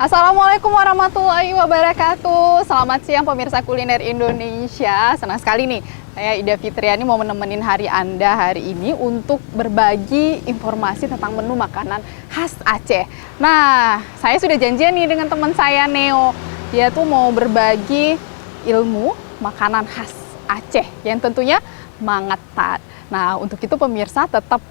Assalamualaikum warahmatullahi wabarakatuh. Selamat siang pemirsa kuliner Indonesia. Senang sekali nih, saya Ida Fitriani mau menemenin hari Anda hari ini untuk berbagi informasi tentang menu makanan khas Aceh. Nah, saya sudah janjian nih dengan teman saya Neo. Dia tuh mau berbagi ilmu makanan khas Aceh yang tentunya mangetat. Nah, untuk itu pemirsa tetap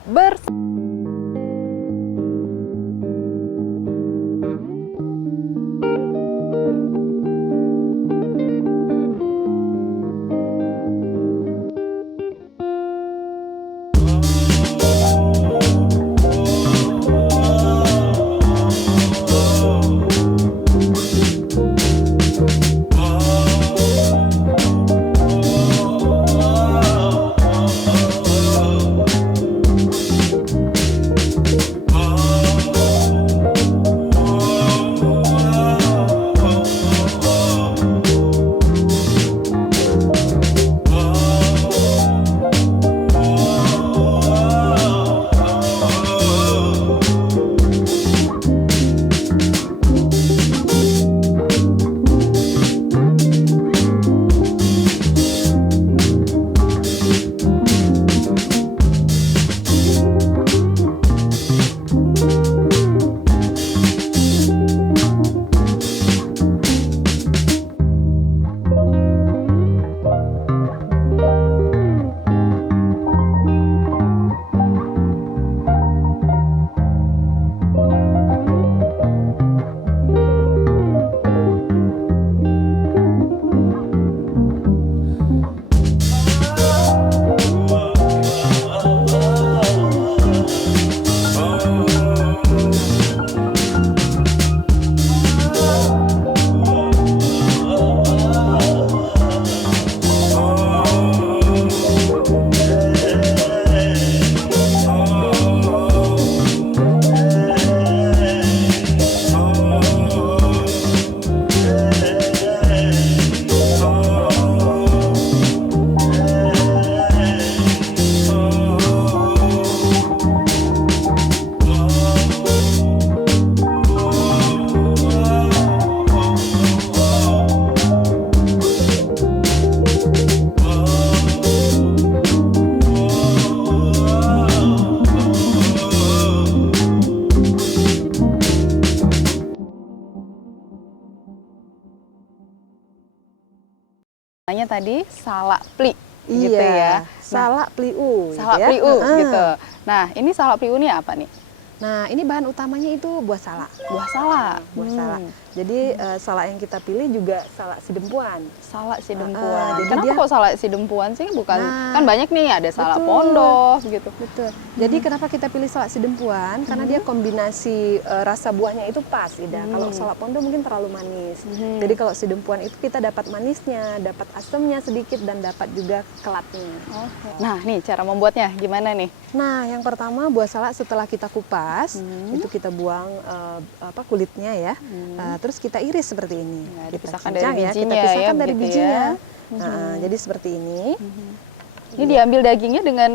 tadi salak pli gitu ya. Salak pliu. Salak pliu gitu. Nah, ini salak pliu ini apa nih? Nah, ini bahan utamanya itu buah salak. Buah salak. Buah salak. Jadi salak yang kita pilih juga salak sidempuan. Salak sidempuan. Jadi Kenapa kok salak sidempuan sih? Bukan kan banyak nih ada salak pondok gitu. Betul. Jadi kenapa kita pilih salak sidempuan? Karena dia kombinasi rasa buahnya itu pas, Ida. Kalau salak pondok mungkin terlalu manis. Jadi kalau sidempuan itu kita dapat manisnya, dapat asamnya sedikit dan dapat juga kelatnya. Nah, nih cara membuatnya gimana nih? Nah, yang pertama buah salak setelah kita kupas, itu kita buang kulitnya ya. Terus kita iris seperti ini. Nah, Kita dipisahkan cincang dari ya, bijinya kita pisahkan ya, dari begitu bijinya. ya. Jadi seperti ini. Ini diambil dagingnya dengan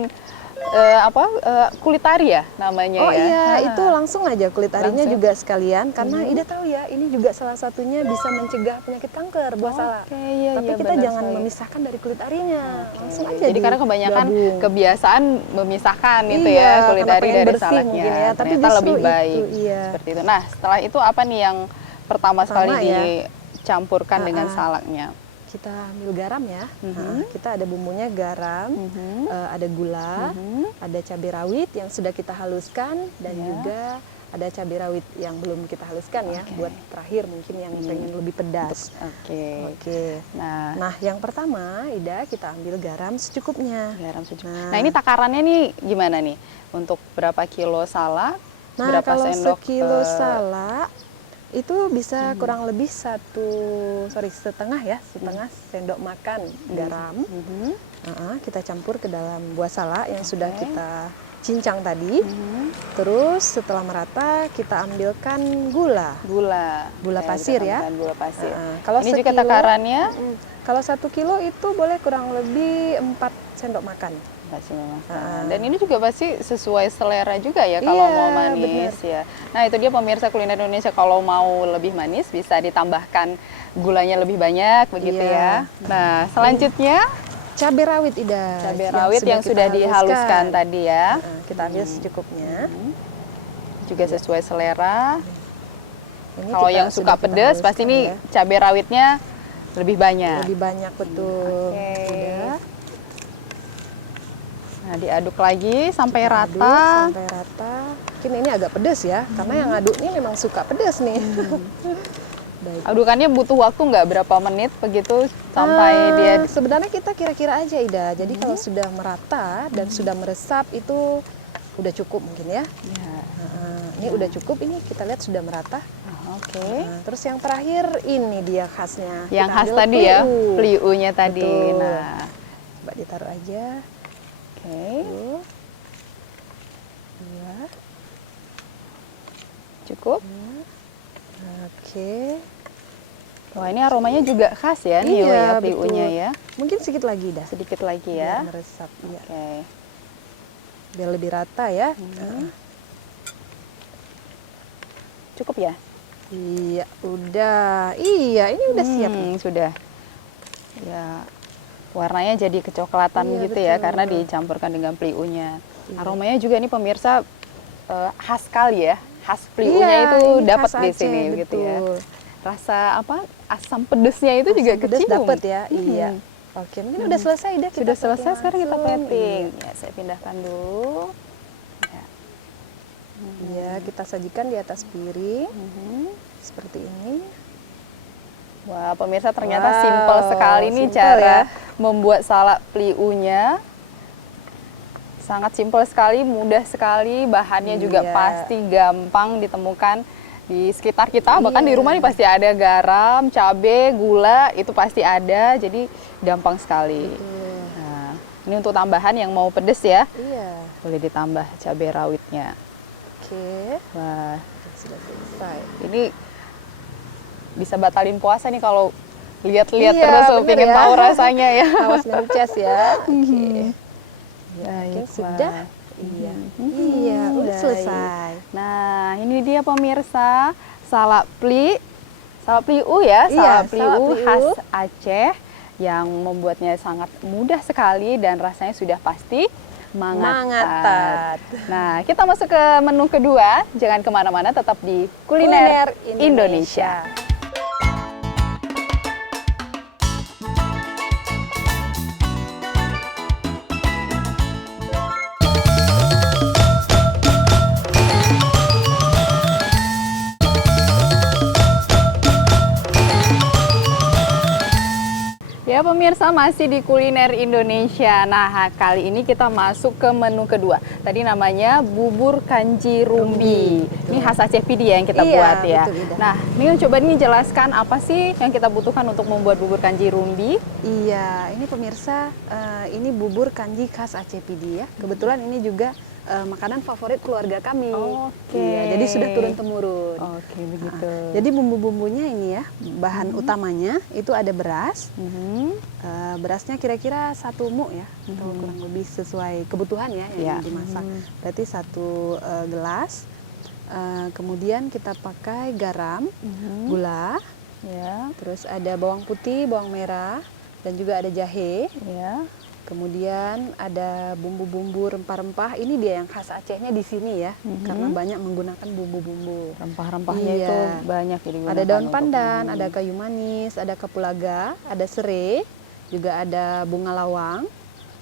kulit tari ya namanya Oh ya. iya, itu langsung aja kulit arinya Langsung. juga sekalian. Karena Ida tahu ya, ini juga salah satunya bisa mencegah penyakit kanker buah salak. Iya, Tapi iya, kita benar jangan sekali. memisahkan dari kulit arinya. Langsung aja Jadi karena kebanyakan digabung. kebiasaan memisahkan itu Iya, ya kulit karena ari pengen dari bersih salaknya. mungkin ya, tapi Ternyata justru lebih itu, baik. iya. Seperti itu. Nah, setelah itu apa nih yang pertama sekali ya. dicampurkan dengan salaknya? Kita ambil garam ya. Kita ada bumbunya garam, ada gula, ada cabai rawit yang sudah kita haluskan dan juga ada cabai rawit yang belum kita haluskan ya, buat terakhir mungkin yang pengen lebih pedas. Oke. Nah, yang pertama, Ida, kita ambil garam secukupnya. Garam secukupnya. Nah, ini takarannya nih gimana nih? Untuk berapa kilo salak? Nah, berapa kalau sendok sekilo salak itu bisa kurang lebih setengah sendok makan garam. Kita campur ke dalam buah salak yang sudah kita cincang tadi. Terus setelah merata kita ambilkan gula pasir ya. Gula pasir. Kalau ini juga takarannya kalau 1 kilo itu boleh kurang lebih 4 sendok makan. Pasti memasakkan. Dan ini juga pasti sesuai selera juga ya kalau Iya, mau manis ya. Nah itu dia pemirsa kuliner Indonesia, kalau mau lebih manis bisa ditambahkan gulanya lebih banyak begitu Iya. ya. Nah selanjutnya Cabai rawit, Ida. cabai rawit yang kita sudah dihaluskan tadi ya. Kita ambil secukupnya. Juga sesuai selera. Ini Kalau kita yang suka sudah kita pedas pasti haluskan ini ya. cabai rawitnya lebih banyak. Lebih banyak, betul. Oke. Udah. Nah diaduk lagi sampai Kita rata. aduk sampai rata. Mungkin ini agak pedas ya, karena yang aduk ini memang suka pedas nih. Baik. Adukannya butuh waktu nggak berapa menit begitu sampai dia Sebenarnya kita kira-kira aja, Ida. Jadi kalau sudah merata dan sudah meresap itu udah cukup mungkin ya. ya. Ini udah cukup, ini kita lihat sudah merata. Oke. Nah, terus yang terakhir ini dia khasnya. Yang Kita khas ambil tadi ya, pliu. pliunya tadi. Betul. Nah, Coba ditaruh aja. oke. Tuh. Dua. Cukup. Oke. Wah, ini aromanya juga khas ya nih Iya, ya pliunya betul. ya. Mungkin sedikit lagi dah. Sedikit lagi Biar ya. meresap. Iya. Oke. Biar lebih rata ya. Cukup ya? Iya, udah. Iya, ini udah siap. Sudah. Ya. Warnanya jadi kecoklatan Iya, gitu ya betul. karena dicampurkan dengan pliunya. Iya. Aromanya juga nih pemirsa khas sekali ya. Khas pliunya itu ini dapat khas di Aceh, sini gitu ya. betul. Rasa apa? Asam pedesnya itu juga Pedas kecium. dapat ya. Iya. Oke, mungkin udah selesai dah. kita Sudah selesai, plating sekarang kita langsung. plating. Iya. Ya, saya pindahkan dulu. Ya, kita sajikan di atas piring Mhm. seperti ini. Wah, pemirsa ternyata Wow, simpel sekali nih simpel cara ya. membuat salak pliunya. Sangat simpel sekali, mudah sekali, bahannya juga Iya. pasti gampang ditemukan di sekitar kita. Bahkan di Iya. rumah nih pasti ada garam, cabai, gula, itu pasti ada. Jadi gampang sekali. Nah, ini untuk tambahan yang mau pedes ya, Iya. boleh ditambah cabai rawitnya. Oke, Wah, sudah selesai. ini bisa batalin puasa nih kalau lihat-lihat Iya, terus, bener pengen ya. tahu rasanya ya. Awas mencas ya. Oke. Baik, Sudah? Iya. Iya, udah baik. selesai. Nah, ini dia pemirsa, salak pliu ya, Iya, salak pliu salak pliu. khas Aceh yang membuatnya sangat mudah sekali dan rasanya sudah pasti mangatat. Nah, kita masuk ke menu kedua. Jangan kemana-mana, tetap di Kuliner Indonesia. Ya pemirsa, masih di Kuliner Indonesia. Nah, kali ini kita masuk ke menu kedua. Tadi namanya bubur kanji rumbi. Ini khas Aceh PD ya yang kita Iya, buat ya. betul, Ida. Nah, ini coba nih jelaskan apa sih yang kita butuhkan untuk membuat bubur kanji rumbi. Iya, ini pemirsa, ini bubur kanji khas Aceh PD ya. Kebetulan ini juga makanan favorit keluarga kami. Oke. Iya, jadi sudah turun temurun. Oke, begitu. Jadi bumbu-bumbunya ini ya, bahan utamanya itu ada beras. Berasnya kira-kira 1 muk ya, atau kurang lebih sesuai kebutuhan ya yang Ya. dimasak. Berarti 1 gelas. Kemudian kita pakai garam, gula, Ya, terus ada bawang putih, bawang merah, dan juga ada jahe. ya. Kemudian ada bumbu-bumbu rempah-rempah. Ini dia yang khas Acehnya di sini ya, karena banyak menggunakan bumbu-bumbu. Rempah-rempahnya Iya. itu banyak ya digunakan. Ada daun untuk pandan, bumbu. ada kayu manis, ada kapulaga, ada serai, juga ada bunga lawang,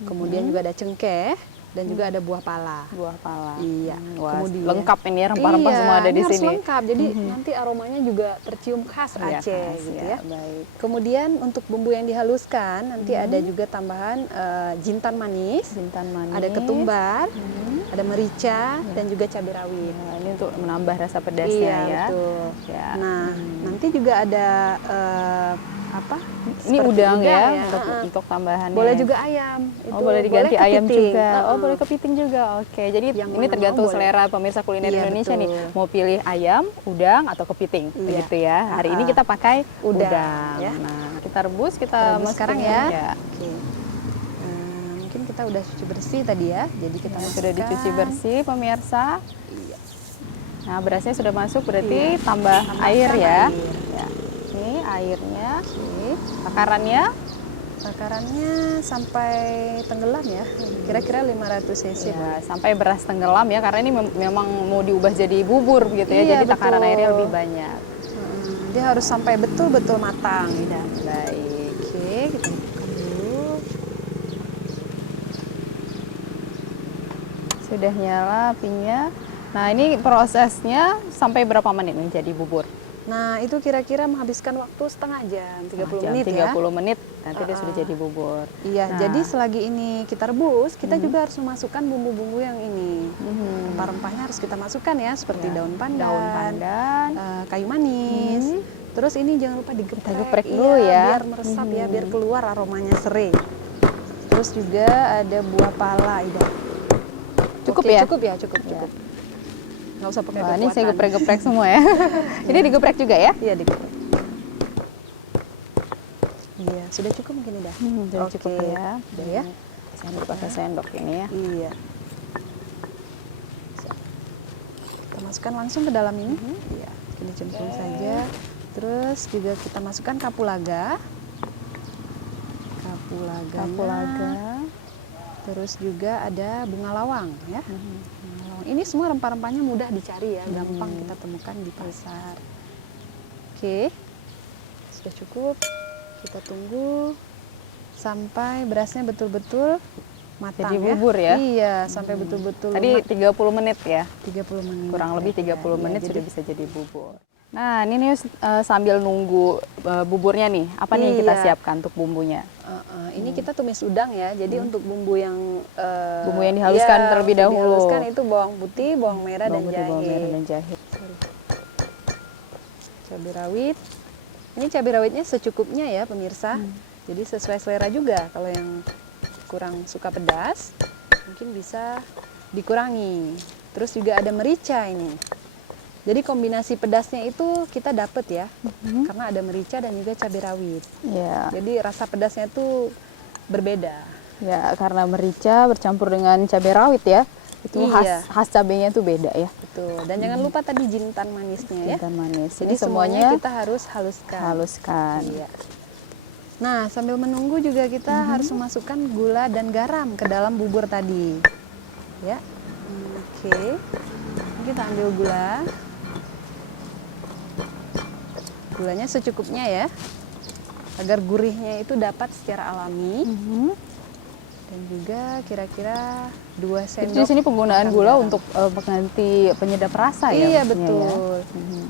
kemudian juga ada cengkeh, dan juga ada buah pala. Buah pala. Iya. Wah, Kemudian lengkap ini ya, rempah-rempah Iya, semua ada ini di harus sini. lengkap. Jadi nanti aromanya juga tercium khas Iya, Aceh khas, gitu ya. ya. Baik. Kemudian untuk bumbu yang dihaluskan nanti ada juga tambahan jintan manis, Jintan manis. ada ketumbar, ada merica, dan juga cabai rawit. Nah, ini untuk menambah rasa pedasnya Iya, ya. betul. Ya. Nah, nanti juga ada apa? Ini seperti udang ya, ya. untuk tambahannya. Boleh juga ayam. Oh, boleh diganti ayam kepiting. juga. Oh, boleh kepiting juga. Oke. Jadi Yang ini mana tergantung mau boleh. selera pemirsa kuliner Iya, Indonesia nih. betul. Mau pilih ayam, udang atau kepiting. Iya. Begitu ya. Hari ini kita pakai udang. ya. Nah, kita rebus, kita Rebus masukin sekarang ya. ya. Oke. Mungkin kita udah cuci bersih tadi ya. Jadi kita Ya, masukkan. sudah dicuci bersih pemirsa. Iya. Nah, berasnya sudah masuk, berarti Iya. tambah Tambahkan air ya. air. Ya. Ini airnya, Oke. takarannya. Takarannya sampai tenggelam ya. Kira-kira 500 cc Ya, boleh. sampai beras tenggelam ya, karena ini memang mau diubah jadi bubur begitu ya. Iya, Jadi takaran betul. airnya lebih banyak. Dia harus sampai betul-betul matang. Dan baik. Oke, kita buka dulu. Sudah nyala apinya. Nah, ini prosesnya sampai berapa menit menjadi bubur? Nah, itu kira-kira menghabiskan waktu setengah jam, 30 menit 30 ya. menit nanti dia sudah jadi bubur. Iya, Nah. jadi selagi ini kita rebus, kita juga harus memasukkan bumbu-bumbu yang ini. Rempah-rempahnya harus kita masukkan ya, seperti Ya, daun pandan, daun pandan. kayu manis. Terus ini jangan lupa digeprek, Kita geprek dulu ya. biar meresap ya, biar keluar aromanya serai. Terus juga ada buah pala, Ida. Cukup Oke, ya? cukup ya, cukup. Nggak usah pakai Wah, ini saya kekuatan. geprek-geprek semua ya. Ini digeprek juga ya? Iya, digeprek. Iya, sudah cukup mungkin Ida. Sudah cukup ya. Udah ya. Sendok pakai sendok ini ya. Iya. Kita masukkan langsung ke dalam ini. Iya, ini cemplung saja. Terus juga kita masukkan kapulaga. Kapulaga. Terus juga ada bunga lawang ya. Bunga lawang. Ini semua rempah-rempahnya mudah dicari ya, gampang kita temukan di pasar. Oke. Sudah cukup. Kita tunggu sampai berasnya betul-betul matang Jadi bubur ya? Iya, sampai betul-betul Tadi 30 menit ya. 30 menit. Kurang lebih 30 Iya, menit jadi- sudah bisa jadi bubur. Nah, ini nih sambil nunggu buburnya nih. Apa nih yang kita Iya. siapkan untuk bumbunya? Ini kita tumis udang ya. Jadi untuk bumbu yang Bumbu yang dihaluskan iya, terlebih untuk dahulu. Dihaluskan itu bawang putih, bawang merah Bawang dan putih, jahe. bawang merah dan jahe. Cabai rawit. Ini cabai rawitnya secukupnya ya pemirsa. Jadi sesuai selera juga. Kalau yang kurang suka pedas, mungkin bisa dikurangi. Terus juga ada merica ini. Jadi kombinasi pedasnya itu kita dapet ya, karena ada merica dan juga cabai rawit. Ya. Jadi rasa pedasnya itu berbeda. Ya, karena merica bercampur dengan cabai rawit ya. Itu Iya. khas cabainya itu beda ya. Betul. Dan jangan lupa tadi jintan manisnya ya. Jintan manis. Jadi Ini semuanya kita harus haluskan. haluskan. Iya. Nah, sambil menunggu juga kita harus memasukkan gula dan garam ke dalam bubur tadi. Ya. Oke. Ini kita ambil gula. Gulanya secukupnya ya. Agar gurihnya itu dapat secara alami. Dan juga kira-kira 2 Jadi sendok. di sini penggunaan makan gula garam. untuk pengganti penyedap rasa ya. Iya, maksudnya ya? betul.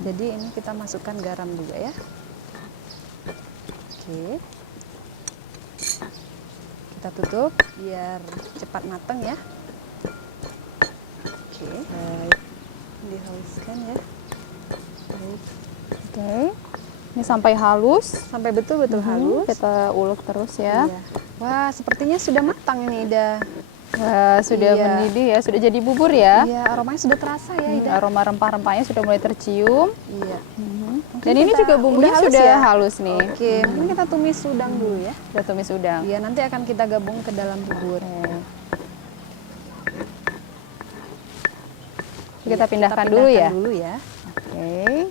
Jadi ini kita masukkan garam juga ya. Oke. Kita tutup biar cepat matang ya. Oke. Baik. Dihaluskan ya. Baik. Oke. Ini sampai halus. Sampai betul-betul halus. Kita ulek terus ya. Iya. Wah, sepertinya sudah matang ini Ida. Wah, sudah Iya. mendidih ya, sudah jadi bubur ya. Iya, aromanya sudah terasa ya Ida. Aroma rempah-rempahnya sudah mulai tercium. Iya. Mungkin Dan ini kita juga bumbunya udah halus sudah ya? halus nih. Oke, mungkin kita tumis udang dulu ya. Sudah tumis udang. Iya, nanti akan kita gabung ke dalam bubur. Kita Iya, pindahkan dulu ya. dulu ya. Oke.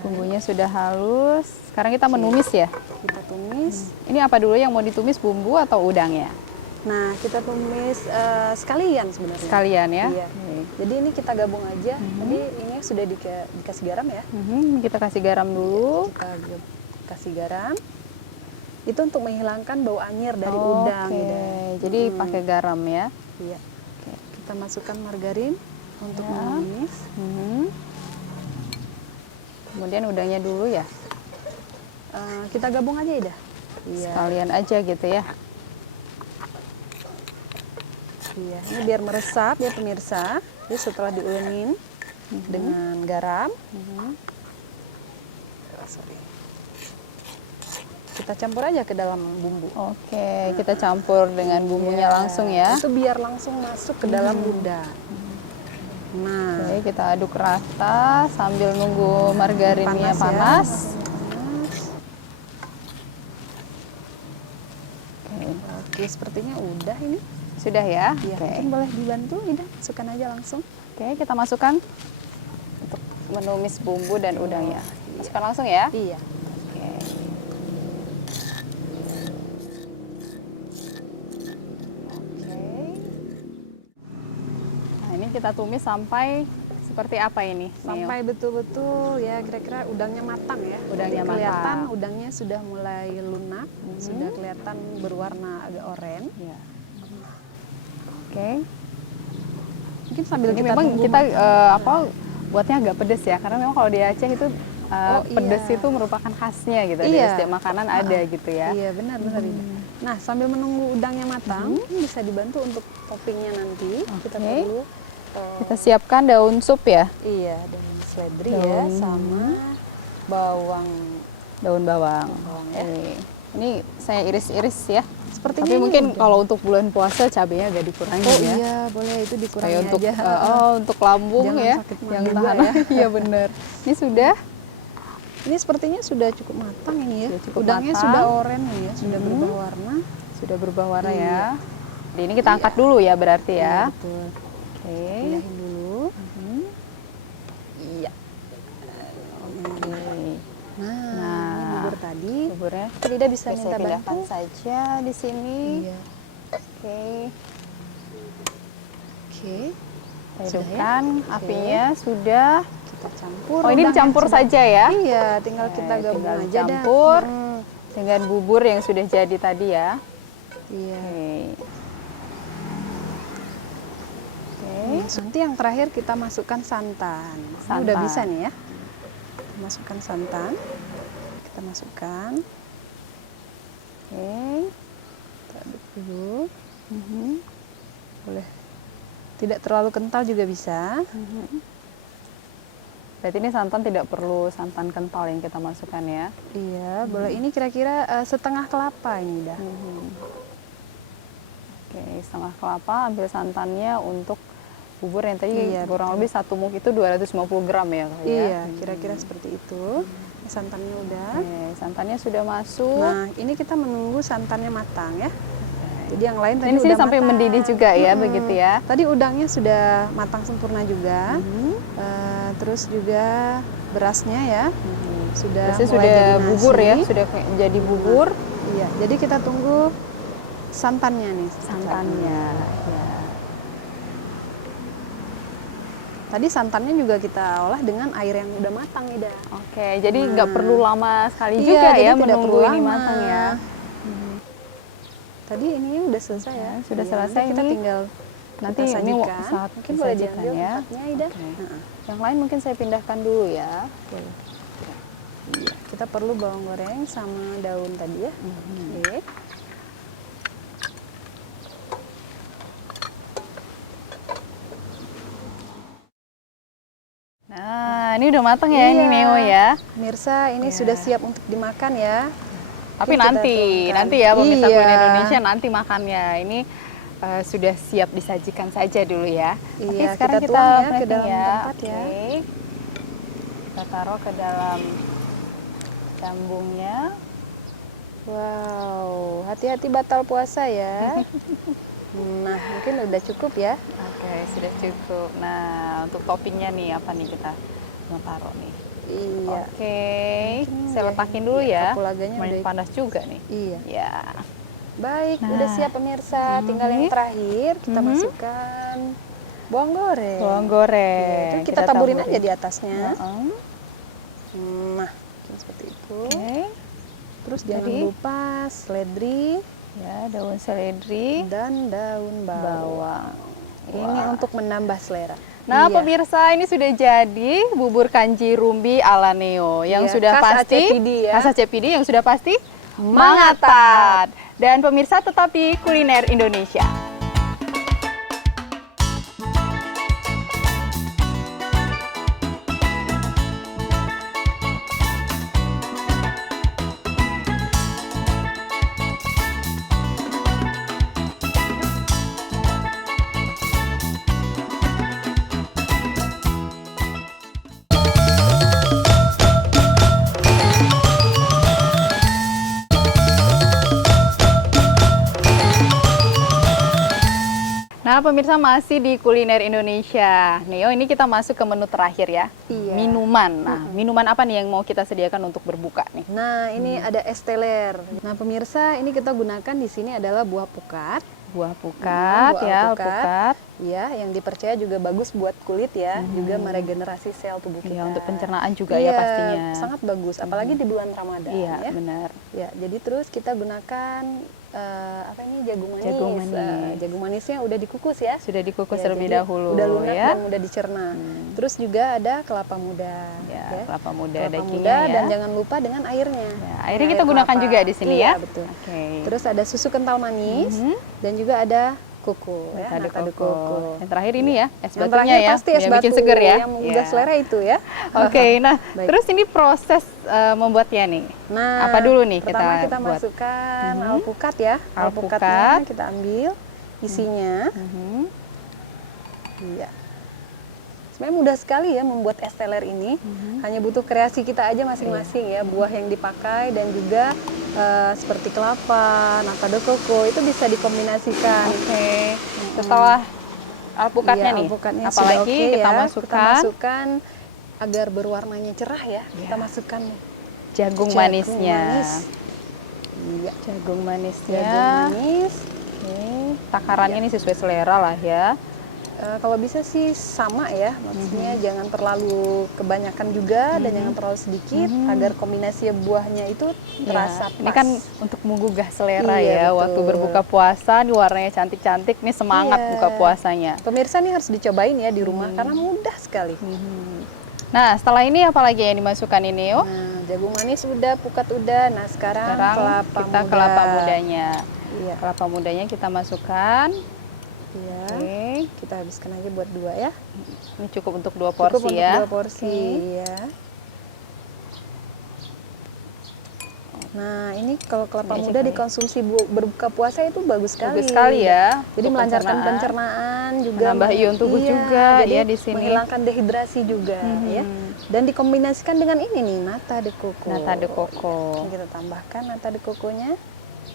Bumbunya sudah halus. Sekarang kita menumis ya. Kita tumis. Ini apa dulu yang mau ditumis, bumbu atau udangnya? Nah, kita tumis sekalian sebenarnya. Sekalian ya. Iya. Oke. Jadi ini kita gabung aja. Tadi ini sudah dikasih garam ya. Kita kasih garam dulu. Kita kasih garam. Itu untuk menghilangkan bau anyir dari udang. Oke. Ida. Jadi pakai garam ya. Iya. Kita masukkan margarin untuk Ya. menumis. Kemudian udangnya dulu ya. Kita gabung aja Ida. Iya. Sekalian aja gitu ya. Iya, ini biar meresap ya pemirsa. Jadi setelah diulenin dengan garam, sorry. Kita campur aja ke dalam bumbu. Oke, kita campur dengan bumbunya Iya, langsung ya. Itu biar langsung masuk ke dalam udang. Nah, Oke, kita aduk rata sambil nunggu margarinnya ya, panas. margarin panas. Oke. Oke, sepertinya udah ini. Sudah ya? Iya, Oke. mungkin boleh dibantu, Ida. Masukkan aja langsung. Oke, kita masukkan untuk menumis bumbu dan udangnya. Masukkan langsung ya? Iya. Oke. Oke. Nah, ini kita tumis sampai seperti apa ini? Neo? Sampai betul-betul ya kira-kira udangnya matang ya. Udangnya Jadi kelihatan matang. udangnya sudah mulai lunak, sudah kelihatan berwarna agak oranye. Ya. Oke. Mungkin sambil Ini kita memang tunggu kita matang. buatnya agak pedes ya, karena memang kalau di Aceh itu Oh, pedes iya. itu merupakan khasnya gitu. Di Iya. setiap makanan ada gitu ya. Iya, benar-benar Ida. Nah, sambil menunggu udangnya matang, ini bisa dibantu untuk toppingnya nanti. Kita Oke. perlu Kita siapkan daun sup ya, iya, daun seledri ya, Daun. sama bawang. daun bawang. Bawang ya. Oke. Ini saya iris-iris ya. Sepertinya Tapi ini mungkin udah. kalau untuk bulan puasa cabenya agak dikurangi Oh ya. iya, boleh itu dikurangi Supaya untuk aja. untuk lambung Jangan ya, sakit yang mah tahan. juga ya. Iya benar. Ini sudah. Ini sepertinya sudah cukup matang ini ya. Sudah cukup Udangnya matang. sudah oranye ya, sudah berubah warna. Sudah berubah warna Iya. ya. Jadi ini kita angkat dulu ya berarti Iya, ya. betul. Oke. Pindahin dulu. Iya. Oke. Nah, ini bubur tadi. Buburnya Tidak bisa bisa minta pindahkan bantu. saja di sini. Iya. Oke. Oke. Kita Sudah ya? hidupkan Oke. apinya sudah. Kita campur. Oh, ini udangnya dicampur sudah. saja ya. Iya, tinggal kita Oke, gabung tinggal aja dah. campur. Hmm, Dengan bubur yang sudah jadi tadi ya. Iya. Oke. Oke. Nanti yang terakhir kita masukkan santan. Ini Santan. udah bisa nih ya. Kita masukkan santan. Kita masukkan. Oke. Kita aduk dulu. Boleh. Tidak terlalu kental juga bisa. Berarti ini santan tidak perlu santan kental yang kita masukkan ya. Iya, boleh. Ini kira-kira setengah kelapa ini dah. Oke, setengah kelapa, ambil santannya untuk bubur yang tadi Iya, kurang lebih 1 muk itu 250 gram ya. Kak, ya? Iya, kira-kira seperti itu. Santannya udah. Oke, santannya sudah masuk. Nah, ini kita menunggu santannya matang ya. Jadi yang lain tadi Ini sini udah sampai matang. mendidih juga ya, begitu ya. Tadi udangnya sudah matang sempurna juga. Terus juga berasnya ya sudah Berarti mulai sudah jadi nasi. bubur ya, sudah jadi bubur. Iya, jadi kita tunggu santannya nih. Santannya. Ya. Tadi santannya juga kita olah dengan air yang udah matang Ida. Oke, jadi nggak perlu lama sekali Iya, juga jadi ya tidak menunggu perlu ini lama. matang ya. Tadi ini udah selesai ya. Sudah Iya, selesai nanti kita ini. tinggal Nanti kita ini sajikan. saat Mungkin boleh disajikan diambil ya. tempatnya Ida. Oke. Heeh. Yang lain mungkin saya pindahkan dulu ya. Boleh. Iya, kita perlu bawang goreng sama daun tadi ya. Oke. Nah, ini udah matang ya ini Iya. Neo ya. Mirsa, ini Iya. sudah siap untuk dimakan ya. Tapi Ini kita nanti tuangkan. ya pemirsa Iya. kuliner Indonesia nanti makannya. Ini sudah siap disajikan saja dulu ya. Oke, Iya, sekarang kita kita, tuang ya ke plating dalam ya. tempat ya. Oke. Kita taruh ke dalam cambungnya. Wow, hati-hati batal puasa ya. Nah, mungkin udah cukup ya. Oke, sudah cukup. Nah, untuk toppingnya nih apa nih kita mau taruh nih? Iya. Oke, Mungkin saya ya, letakin dulu ya, ya. kapulaganya Main udah- panas juga nih. Iya. Ya. Baik, Nah. udah siap pemirsa. Tinggal yang terakhir kita masukkan bawang goreng. Bawang Iya, goreng. itu kita taburin aja di atasnya. Heeh. Nah, mungkin seperti itu. Oke. Terus jangan Jadi- lupa seledri Ya, daun seledri, dan daun bawang. Ini Wah. untuk menambah selera. Nah, Iya. pemirsa, ini sudah jadi bubur kanji rumbi ala Neo yang Iya, sudah khas pasti Aceh PD ya. khas Aceh PD yang sudah pasti mangatat. Dan pemirsa tetap di Kuliner Indonesia. Nah, pemirsa masih di kuliner Indonesia. Neo, ini kita masuk ke menu terakhir ya. Iya. Minuman. Nah, minuman apa nih yang mau kita sediakan untuk berbuka nih? Nah, ini ada es teler. Nah, pemirsa, ini kita gunakan di sini adalah buah pukat. Buah pukat buah ya, alpukat. alpukat. Ya, yang dipercaya juga bagus buat kulit ya, juga meregenerasi sel tubuh kita. Iya, untuk pencernaan juga ya pastinya. Sangat bagus, apalagi di bulan Ramadan Iya, ya. benar. Ya, jadi terus kita gunakan apa ini jagung manis. Jagung manis. Jagung manisnya udah dikukus ya. Sudah dikukus Ya, terlebih jadi dahulu udah lunak ya. dan udah dicerna. Terus juga ada kelapa muda. Ya, kelapa muda Kelapa dagingnya muda, ya. dan jangan lupa dengan airnya. Ya, airnya Ini kita air gunakan kelapa. juga di sini Iya, ya. betul. Oke. Terus ada susu kental manis dan juga ada koko ya, nata de coco. Yang terakhir ini ya, es Yang batunya terakhir ya. pasti es biar batu bikin seger ya. yang menggugah Ya. selera itu ya. Oke, nah Baik. terus ini proses membuatnya nih. Nah, Apa dulu nih pertama kita buat? masukkan alpukat ya. Alpukat. Alpukatnya kita ambil isinya. Mhm. Iya. Sebenarnya mudah sekali ya membuat es teler ini. Hanya butuh kreasi kita aja masing-masing ya. Buah yang dipakai dan juga seperti kelapa, nata de coco itu bisa dikombinasikan. Oke. Setelah alpukatnya Iya, nih, alpukatnya sudah apalagi oke kita ya. masukkan Kita masukkan agar berwarnanya cerah ya. Kita masukkan jagung jagung manisnya. manis. Iya. Jagung manisnya. Jagung manis. Oke. Takarannya ini sesuai selera lah ya. Kalau bisa sih sama ya, maksudnya jangan terlalu kebanyakan juga dan jangan terlalu sedikit agar kombinasi buahnya itu terasa Ya, ini pas. kan untuk menggugah selera ya. Iya, Waktu betul. berbuka puasa, nih warnanya cantik-cantik, nih semangat Iya. buka puasanya. Pemirsa nih harus dicobain ya di rumah karena mudah sekali. Nah, setelah ini apa lagi yang dimasukkan ini? Oh, Nah, jagung manis udah, pukat udah. Nah, sekarang kelapa kita muda. kelapa mudanya. Iya. Kelapa mudanya kita masukkan. Iya. Oke. Kita habiskan aja buat 2 ya. Ini cukup untuk 2 Cukup porsi untuk ya. 2 porsi ya. Nah, ini kalau kelapa Ini muda sekali. dikonsumsi berbuka puasa itu bagus sekali. Bagus sekali ya. Jadi untuk melancarkan pencernaan juga, menambah ion tubuh juga jadi ya di sini. menghilangkan dehidrasi juga ya. Dan dikombinasikan dengan ini nih nata de coco. Nata de coco. Kita tambahkan nata de coconya.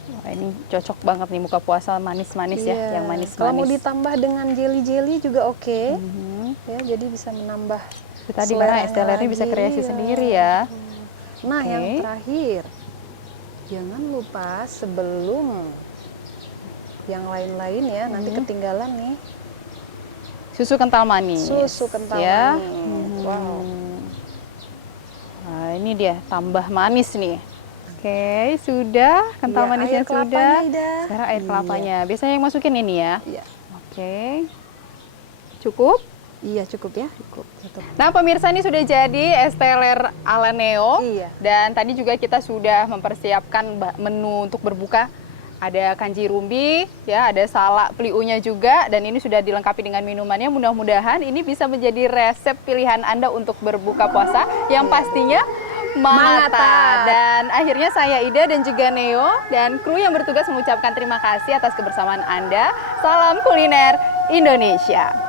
Wah, ini cocok banget nih buka puasa manis-manis ya, Iya. yang manis-manis. Kalau mau ditambah dengan jelly-jelly juga oke. Mhm. Ya, jadi bisa menambah Tadi mana es seleranya telernya bisa lagi, kreasi iya. sendiri ya. Nah, Oke. yang terakhir, jangan lupa sebelum yang lain-lain ya, nanti ketinggalan nih Susu kental manis. susu kental ya. manis. Wow. Nah, ini dia tambah manis nih. Oke, sudah kental Iya, manisnya air kelapanya sudah. udah. Sekarang air Iya. kelapanya. Biasanya yang masukin ini ya. Iya. Oke. Cukup? Iya, cukup ya. Cukup. Nah, pemirsa, ini sudah jadi es teler ala Neo. Iya. Dan tadi juga kita sudah mempersiapkan menu untuk berbuka. Ada kanji rumbi, ya, ada salak peliunya juga, dan ini sudah dilengkapi dengan minumannya. Mudah-mudahan ini bisa menjadi resep pilihan Anda untuk berbuka puasa yang pastinya mata. Dan akhirnya saya Ida dan juga Neo dan kru yang bertugas mengucapkan terima kasih atas kebersamaan Anda. Salam kuliner Indonesia.